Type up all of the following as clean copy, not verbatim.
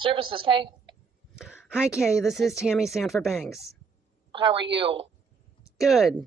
Services, Kay. Hi, Kay. This is Tammy Sanford Banks. How are you? Good.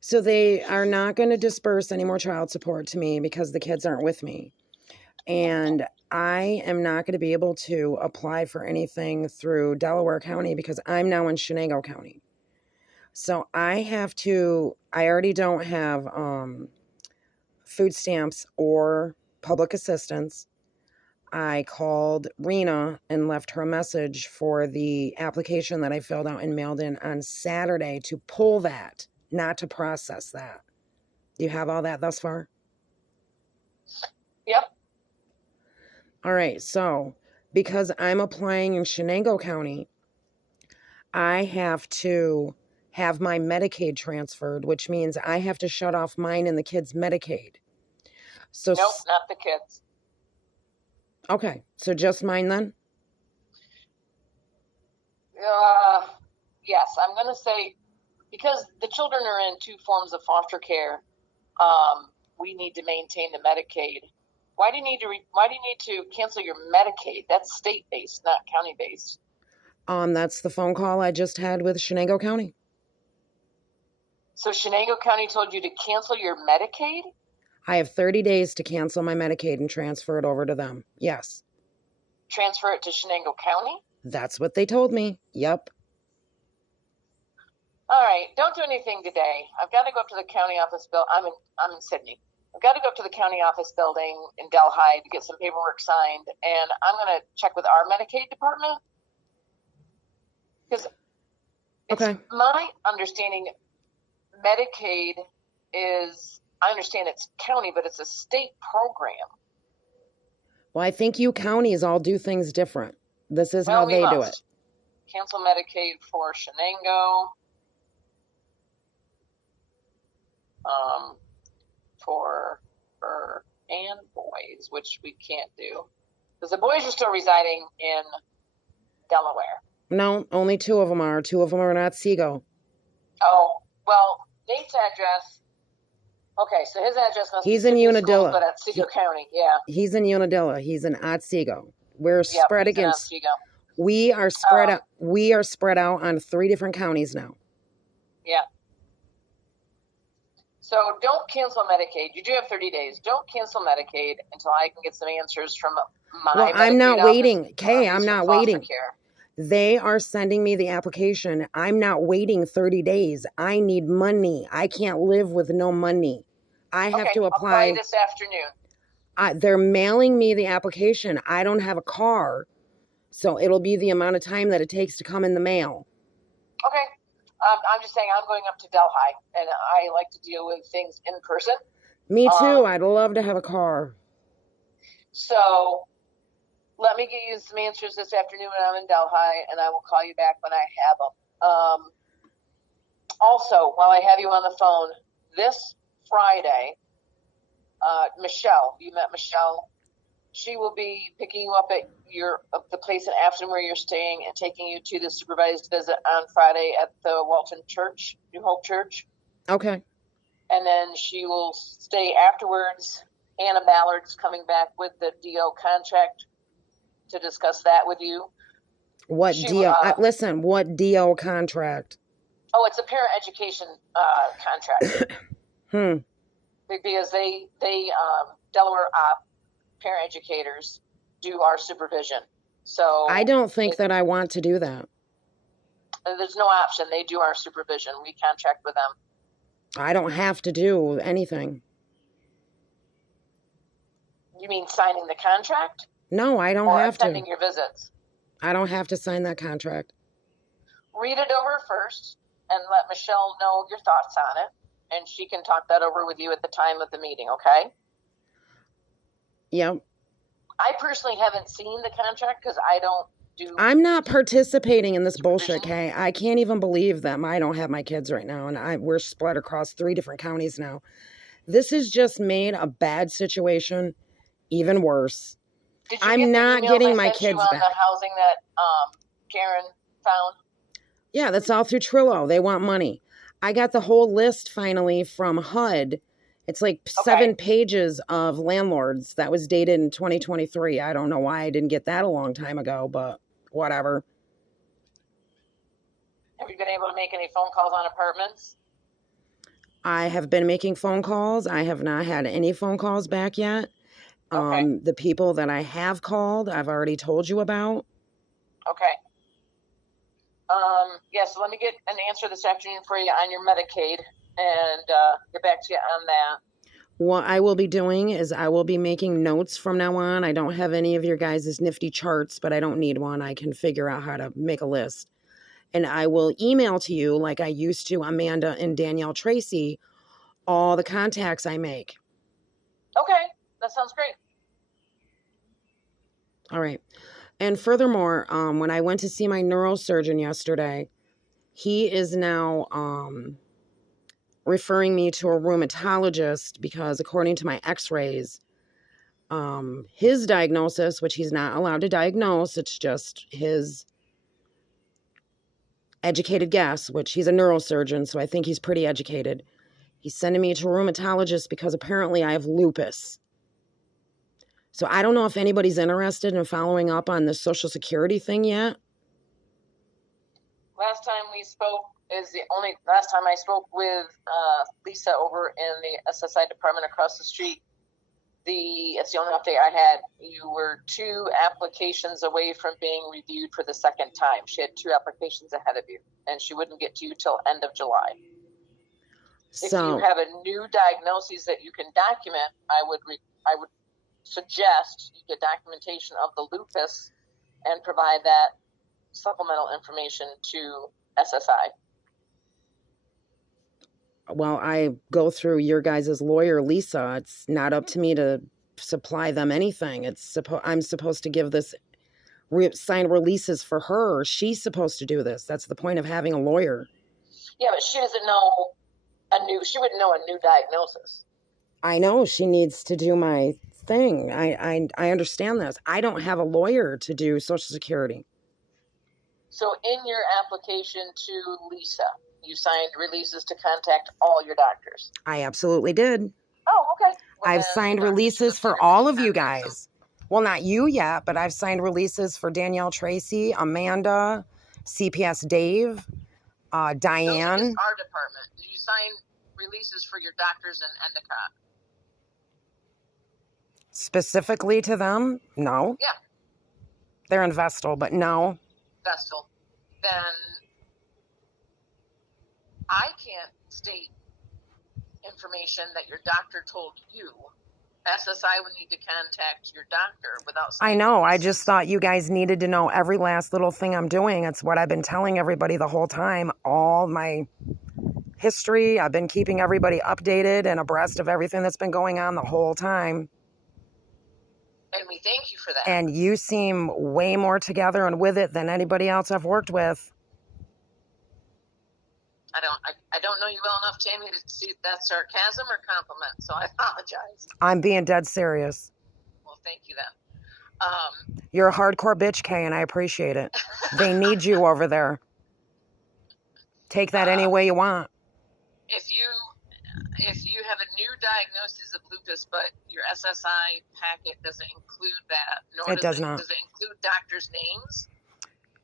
So they are not going to disperse any more child support to me because the kids aren't with me. And I am not going to be able to apply for anything through Delaware County because I'm now in Chenango County. So I already don't have food stamps or public assistance. I called Rena and left her a message for the application that I filled out and mailed in on Saturday to pull that, not to process that. Do you have all that thus far? Yep. All right. So because I'm applying in Chenango County, I have to have my Medicaid transferred, which means I have to shut off mine and the kids' Medicaid. So Nope, not the kids. Okay, so just mine then? Yes, I'm going to say, because the children are in two forms of foster care, we need to maintain the Medicaid. Why do you need to cancel your Medicaid? That's state-based, not county-based. That's the phone call I just had with Chenango County. So Chenango County told you to cancel your Medicaid? I have 30 days to cancel my Medicaid and transfer it over to them. Yes. Transfer it to Chenango County? That's what they told me. Yep. All right. Don't do anything today. I've got to go up to the county office building. I'm in Sydney. I've got to go up to the county office building in Delhi to get some paperwork signed, and I'm going to check with our Medicaid department because Okay. My understanding Medicaid is, I understand it's county, but it's a state program. Well, I think you counties all do things different. This is how they do it. Cancel Medicaid for Chenango. For her and boys, which we can't do. Because the boys are still residing in Delaware. No, only two of them are. Two of them are in Otsego. Oh, well, Nate's address. Okay, so his address must He's be in Unadilla. But Otsego County, yeah. He's in Unadilla. He's in Otsego. We're spread against. We are spread out on 3 different counties now. Yeah. So don't cancel Medicaid. You do have 30 days. Don't cancel Medicaid until I can get some answers from my Medicaid I'm not waiting. Kay, I'm not waiting. Care. They are sending me the application. I'm not waiting 30 days. I need money. I can't live with no money. I have to apply. I'll call you this afternoon. They're mailing me the application. I don't have a car, so it'll be the amount of time that it takes to come in the mail. Okay. I'm just saying I'm going up to Delhi, and I like to deal with things in person. Me too. I'd love to have a car. So let me get you some answers this afternoon when I'm in Delhi, and I will call you back when I have them. Also, while I have you on the phone, this Friday, Michelle, you met Michelle. She will be picking you up at the place in Afton where you're staying and taking you to the supervised visit on Friday at the Walton Church, New Hope Church. Okay. And then she will stay afterwards. Anna Ballard's coming back with the DO contract to discuss that with you. What DO? Listen, what DO contract? Oh, it's a parent education contract. Because they Delaware parent educators do our supervision. So I don't think that I want to do that. There's no option. They do our supervision. We contract with them. I don't have to do anything. You mean signing the contract? No, I don't have to. Or attending your visits? I don't have to sign that contract. Read it over first and let Michelle know your thoughts on it. And she can talk that over with you at the time of the meeting, okay? Yep. I personally haven't seen the contract because I don't do... I'm not participating in this bullshit, Kay. I can't even believe that I don't have my kids right now, and we're spread across 3 different counties now. This has just made a bad situation even worse. I'm not getting my kids back. On the housing that Karen found? Yeah, that's all through Trillo. They want money. I got the whole list finally from HUD. It's like 7 pages of landlords. That was dated in 2023. I don't know why I didn't get that a long time ago, but whatever. Have you been able to make any phone calls on apartments? I have been making phone calls. I have not had any phone calls back yet. The people that I have called, I've already told you about. Okay. So let me get an answer this afternoon for you on your Medicaid and get back to you on that. What I will be doing is I will be making notes from now on. I don't have any of your guys' nifty charts, but I don't need one. I can figure out how to make a list. And I will email to you, like I used to Amanda and Danielle Tracy, all the contacts I make. Okay, that sounds great. All right. And furthermore, when I went to see my neurosurgeon yesterday, he is now referring me to a rheumatologist because according to my x-rays, his diagnosis, which he's not allowed to diagnose, it's just his educated guess, which he's a neurosurgeon, so I think he's pretty educated. He's sending me to a rheumatologist because apparently I have lupus. So I don't know if anybody's interested in following up on the Social Security thing yet. Last time we spoke is the only last time I spoke with Lisa over in the SSI department across the street. It's the only update I had. You were 2 applications away from being reviewed for the second time. She had 2 applications ahead of you, and she wouldn't get to you till end of July. If you have a new diagnosis that you can document, I would suggest you get documentation of the lupus and provide that supplemental information to SSI. Well, I go through your guys' lawyer, Lisa. It's not up to me to supply them anything. I'm supposed to give this sign releases for her. She's supposed to do this. That's the point of having a lawyer. Yeah, but she doesn't know she wouldn't know a new diagnosis. I know she needs to do my thing. I understand this. I don't have a lawyer to do Social Security. So in your application to Lisa, you signed releases to contact all your doctors. I absolutely did. Oh, okay. Well, I've signed releases for all of you guys. Well, not you yet, but I've signed releases for Danielle Tracy, Amanda, CPS Dave, Diane. Those is our department. Did you sign releases for your doctors in Endicott? Specifically to them? No. Yeah. They're in Vestal, but no. Vestal. Then I can't state information that your doctor told you. SSI would need to contact your doctor without saying. I know. I just thought you guys needed to know every last little thing I'm doing. It's what I've been telling everybody the whole time. All my history. I've been keeping everybody updated and abreast of everything that's been going on the whole time. And we thank you for that. And you seem way more together and with it than anybody else I've worked with. I don't know you well enough, Tammy, to see if that's sarcasm or compliment, so I apologize. I'm being dead serious. Well, thank you then. You're a hardcore bitch, Kay, and I appreciate it. They need you over there. Take that any way you want. If you have a new diagnosis of lupus, but your SSI packet doesn't include that, nor it does not. Does it include doctors' names?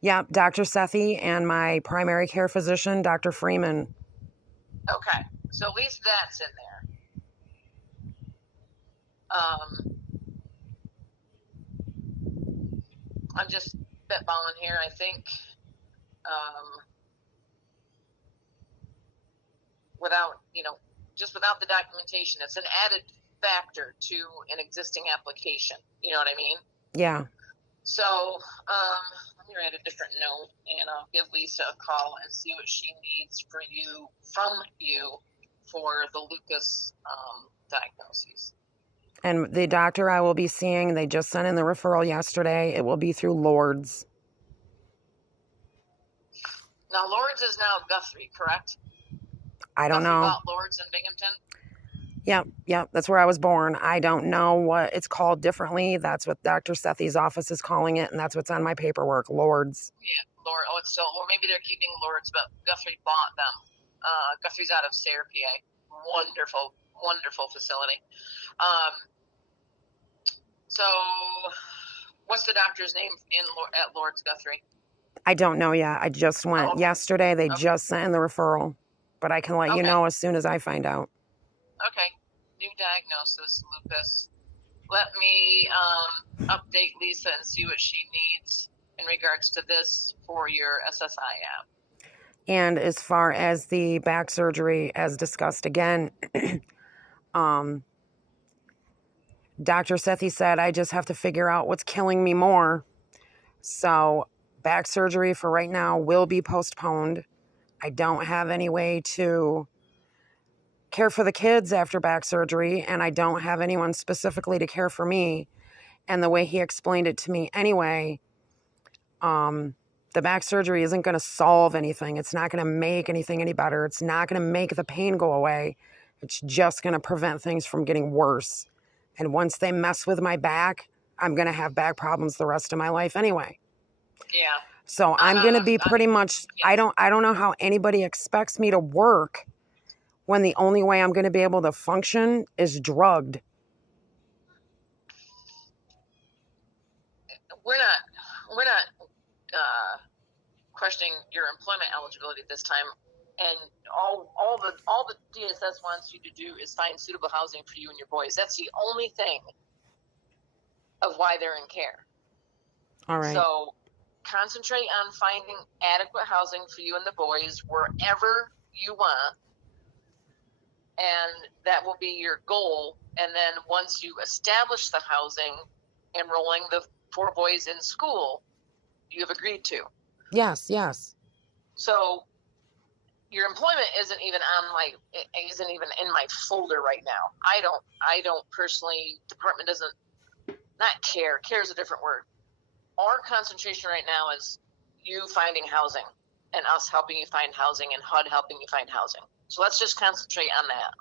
Yeah, Dr. Sethi and my primary care physician, Dr. Freeman. Okay, so at least that's in there. I'm just spitballing here. I think without the documentation, it's an added factor to an existing application. You know what I mean? Yeah. So let me write a different note, and I'll give Lisa a call and see what she needs from you for the lupus diagnoses. And the doctor I will be seeing, they just sent in the referral yesterday. It will be through Lourdes. Now, Lourdes is now Guthrie, correct? I don't know. About Lourdes in Binghamton? Yep. That's where I was born. I don't know what it's called differently. That's what Dr. Sethi's office is calling it, and that's what's on my paperwork, Lourdes. Yeah, Lourdes. Oh, it's still, or maybe they're keeping Lourdes, but Guthrie bought them. Guthrie's out of Sayre, PA. wonderful facility. So what's the doctor's name at Lord's Guthrie? I don't know yet. I just went yesterday. They just sent in the referral, but I can let you know as soon as I find out. Okay. New diagnosis, lupus. Let me update Lisa and see what she needs in regards to this for your SSI app. And as far as the back surgery, as discussed again, Dr. Sethi said I just have to figure out what's killing me more. So back surgery for right now will be postponed. I don't have any way to care for the kids after back surgery, and I don't have anyone specifically to care for me. And the way he explained it to me anyway, the back surgery isn't going to solve anything. It's not going to make anything any better. It's not going to make the pain go away. It's just going to prevent things from getting worse. And once they mess with my back, I'm going to have back problems the rest of my life anyway. Yeah. So I'm going to be pretty much, I don't know how anybody expects me to work when the only way I'm going to be able to function is drugged. We're not questioning your employment eligibility this time, and all the DSS wants you to do is find suitable housing for you and your boys. That's the only thing of why they're in care. All right. So concentrate on finding adequate housing for you and the boys wherever you want, and that will be your goal. And then once you establish the housing, enrolling the 4 boys in school, you have agreed to. Yes. So your employment isn't even in my folder right now. I don't personally, department doesn't, not care. Care is a different word. Our concentration right now is you finding housing and us helping you find housing and HUD helping you find housing. So let's just concentrate on that.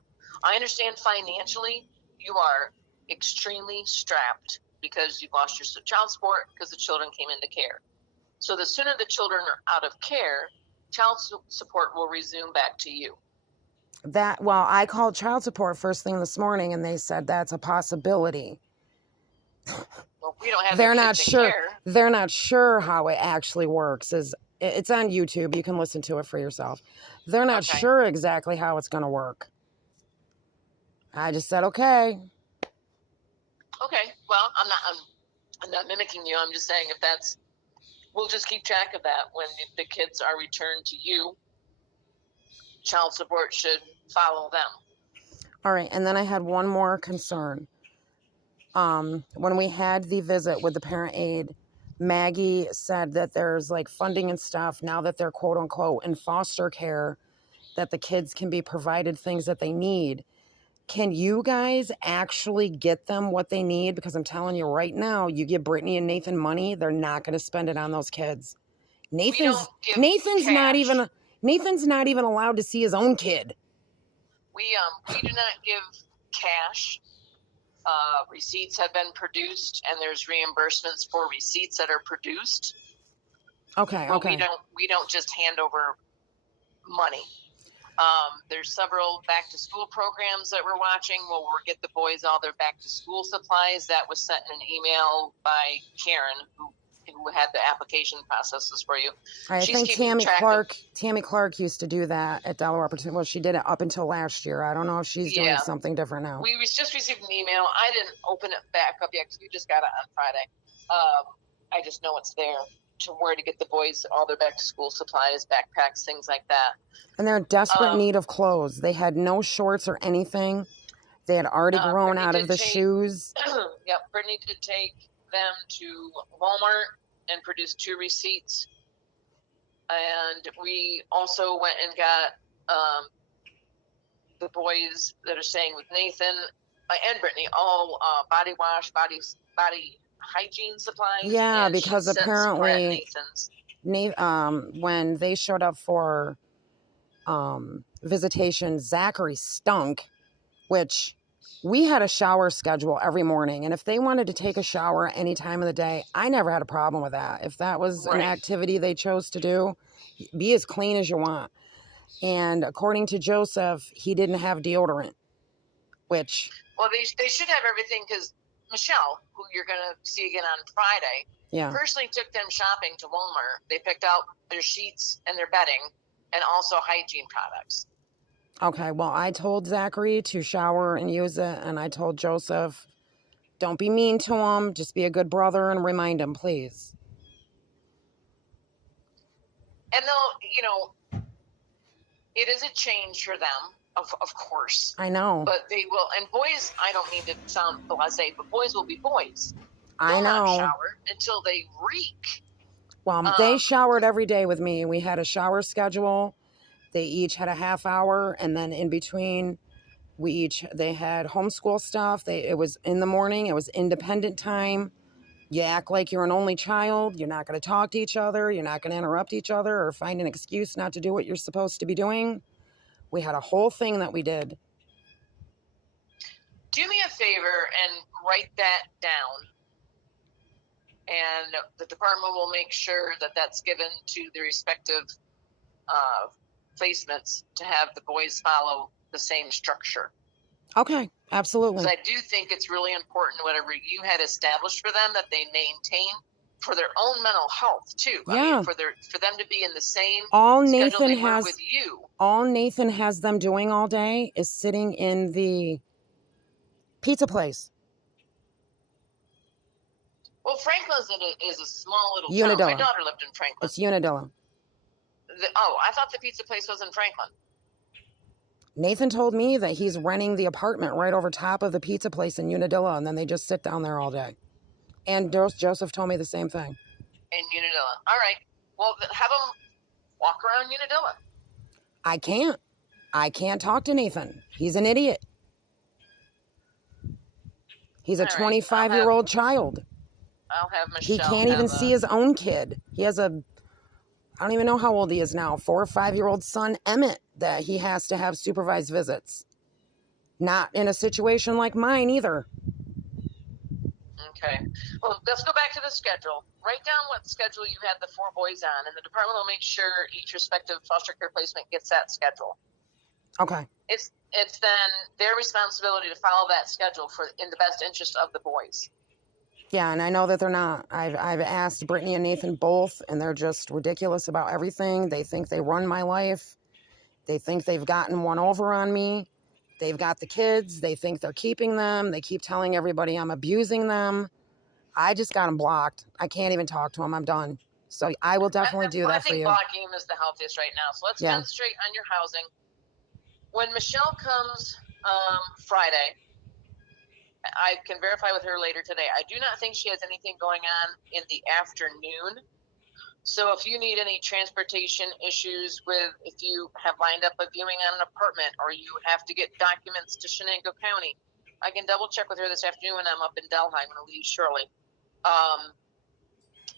I understand financially you are extremely strapped because you've lost your child support because the children came into care. So the sooner the children are out of care, child support will resume back to you. I called child support first thing this morning, and they said that's a possibility. Well, we don't have. They're not sure. They're not sure how it actually works. It's on YouTube. You can listen to it for yourself. They're not sure exactly how it's going to work. I just said okay. Okay. Well, I'm not mimicking you. I'm just saying we'll just keep track of that when the kids are returned to you. Child support should follow them. All right. And then I had one more concern. When we had the visit with the parent aide, Maggie said that there's like funding and stuff now that they're quote unquote in foster care, that the kids can be provided things that they need. Can you guys actually get them what they need? Because I'm telling you right now, you give Brittany and Nathan money, they're not going to spend it on those kids. Nathan's not even allowed to see his own kid. We do not give cash. Receipts have been produced, and there's reimbursements for receipts that are produced. Okay. We don't just hand over money. There's several back to school programs that we're watching where we'll get the boys all their back to school supplies. That was sent in an email by Karen, who had the application processes for you. I think Tammy Clark used to do that at Delaware. Well, she did it up until last year. I don't know if she's doing something different now. We just received an email. I didn't open it back up yet because we just got it on Friday. I just know it's there to where to get the boys all their back to school supplies, backpacks, things like that. And they're in desperate need of clothes. They had no shorts or anything. They had already grown out of the shoes. Yep, Brittany did take them to Walmart and produced 2 receipts. And we also went and got the boys that are staying with Nathan and Brittany all body wash, body hygiene supplies. Yeah, because apparently when they showed up for visitation, Zachary stunk, which we had a shower schedule every morning. And if they wanted to take a shower any time of the day, I never had a problem with that. If that was an activity they chose to do, be as clean as you want. And according to Joseph, he didn't have deodorant. which... Well, they should have everything, because Michelle, who you're going to see again on Friday, personally took them shopping to Walmart. They picked out their sheets and their bedding and also hygiene products. Okay, well, I told Zachary to shower and use it, and I told Joseph, don't be mean to him, just be a good brother and remind him, please. And they'll, it is a change for them, of course. I know. But they will, and boys, I don't mean to sound blasé, but boys will be boys. I know. Not shower until they reek. Well, they showered every day with me. We had a shower schedule. They each had a half hour, and then in between, they had homeschool stuff. It was in the morning. It was independent time. You act like you're an only child. You're not going to talk to each other. You're not going to interrupt each other or find an excuse not to do what you're supposed to be doing. We had a whole thing that we did. Do me a favor and write that down. And the department will make sure that that's given to the respective placements to have the boys follow the same structure. Okay, absolutely. Because I do think it's really important, whatever you had established for them, that they maintain for their own mental health too. Yeah. I mean, for them to be in the same all schedule Nathan they has were with you. All Nathan has them doing all day is sitting in the pizza place. Well, Franklin's is a small little Unadilla. town. My daughter lived in Franklin. It's Unadilla. I thought the pizza place was in Franklin. Nathan told me that he's renting the apartment right over top of the pizza place in Unadilla, and then they just sit down there all day. And Joseph told me the same thing. In Unadilla. All right. Well, have them walk around Unadilla. I can't talk to Nathan. He's an idiot. He's a 25-year-old child. I'll have Michelle. He can't even see his own kid. He has I don't even know how old he is now, 4 or 5-year-old son, Emmett, that he has to have supervised visits. Not in a situation like mine either. Okay. Well, let's go back to the schedule. Write down what schedule you had the 4 boys on, and the department will make sure each respective foster care placement gets that schedule. Okay. It's then their responsibility to follow that schedule in the best interest of the boys. Yeah, and I know that they're not. I've asked Brittany and Nathan both, and they're just ridiculous about everything. They think they run my life. They think they've gotten one over on me. They've got the kids. They think they're keeping them. They keep telling everybody I'm abusing them. I just got them blocked. I can't even talk to them. I'm done. So I will definitely do that for you. I think blocking them is the healthiest right now. So let's concentrate on your housing. When Michelle comes Friday, I can verify with her later today. I do not think she has anything going on in the afternoon. So if you need any transportation issues if you have lined up a viewing on an apartment or you have to get documents to Shenango County, I can double check with her this afternoon when I'm up in Delhi. I'm going to leave shortly.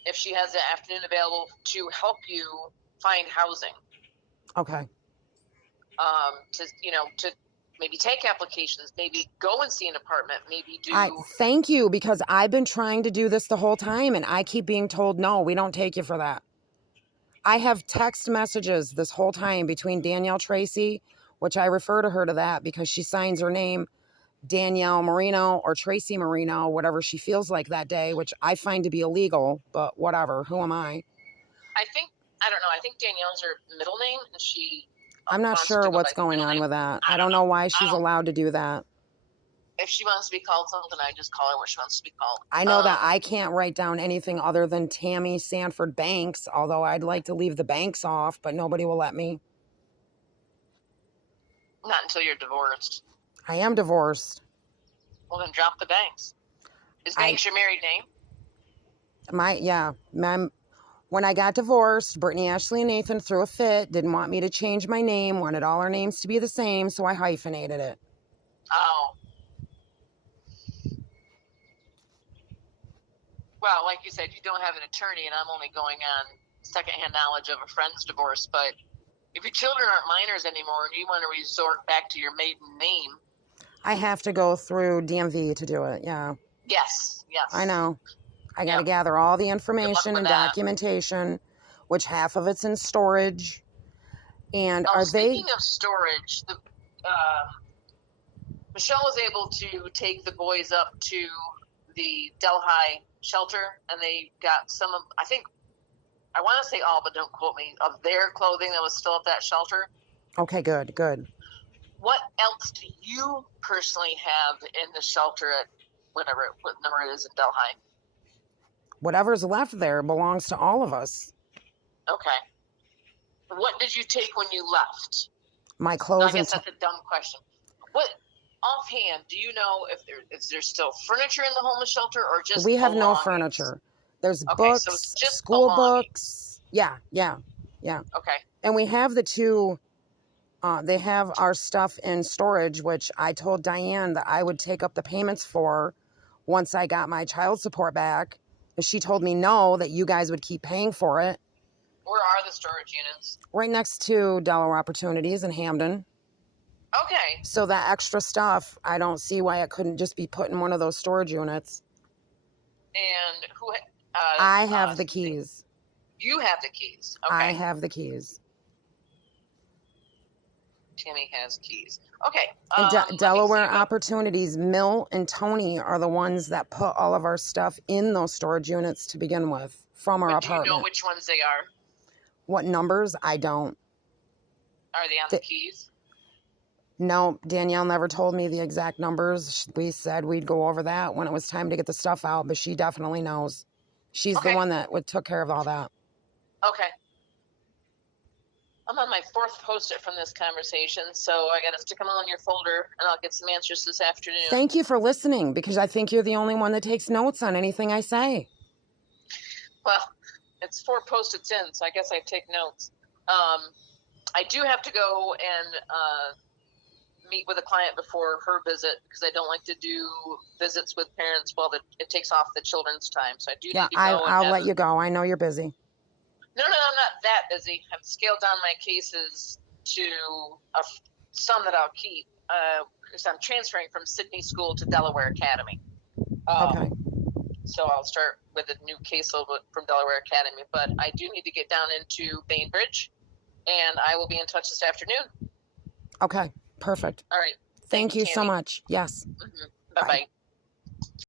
If she has the afternoon available to help you find housing. Okay. To maybe take applications, maybe go and see an apartment, maybe do... Thank you, because I've been trying to do this the whole time, and I keep being told, no, we don't take you for that. I have text messages this whole time between Danielle Tracy, which I refer to her to that because she signs her name Danielle Marino or Tracy Marino, whatever she feels like that day, which I find to be illegal, but whatever, who am I? I don't know, I think Danielle's her middle name, and she... I'm not sure what's going on with that. I don't know why she's allowed to do that. If she wants to be called something, I just call her what she wants to be called. I know that I can't write down anything other than Tammy Sanford Banks, although I'd like to leave the Banks off, but nobody will let me. Not until you're divorced. I am divorced. Well, then drop the Banks. Is Banks your married name? When I got divorced, Brittany, Ashley, and Nathan threw a fit, didn't want me to change my name, wanted all our names to be the same, so I hyphenated it. Oh. Well, like you said, you don't have an attorney, and I'm only going on secondhand knowledge of a friend's divorce, but if your children aren't minors anymore and you want to resort back to your maiden name... I have to go through DMV to do it, yeah. Yes. I know. I got to gather all the information and documentation, which half of it's in storage. And speaking of storage, Michelle was able to take the boys up to the Delhi shelter, and they got some of, I want to say all, but don't quote me, of their clothing that was still at that shelter. Okay, good, good. What else do you personally have in the shelter at what number it is in Delhi? Whatever's left there belongs to all of us. Okay. What did you take when you left? My I clothes and guess that's a dumb question. What, offhand, do you know if there's still furniture in the homeless shelter or just we have no belongings? furniture. There's Okay, books, so it's just school belongings. books. Yeah. Okay. And we have the two, they have our stuff in storage, which I told Diane that I would take up the payments for once I got my child support back. And she told me no, that you guys would keep paying for it. Where are the storage units? Right next to Delaware Opportunities in Hamden. Okay. So that extra stuff, I don't see why it couldn't just be put in one of those storage units. And who? I have the keys. You have the keys. Okay. I have the keys. Tammy has keys. Okay. And Delaware Opportunities, Mill and Tony are the ones that put all of our stuff in those storage units to begin with from our apartment. Do you know which ones they are? What numbers? I don't. Are they on the keys? No, Danielle never told me the exact numbers. We said we'd go over that when it was time to get the stuff out, but she definitely knows. She's the one that took care of all that. Okay. I'm on my fourth Post-it from this conversation, so I got to stick them all in your folder, and I'll get some answers this afternoon. Thank you for listening, because I think you're the only one that takes notes on anything I say. Well, it's 4 Post-its in, so I guess I take notes. I do have to go and meet with a client before her visit, because I don't like to do visits with parents while it takes off the children's time. So I do need to go. I'll let you go. I know you're busy. No, I'm not that busy. I've scaled down my cases to some that I'll keep, because I'm transferring from Sydney School to Delaware Academy. Okay. So I'll start with a new caseload from Delaware Academy, but I do need to get down into Bainbridge, and I will be in touch this afternoon. Okay, perfect. All right. Thank you so much. Yes. Mm-hmm. Bye-bye.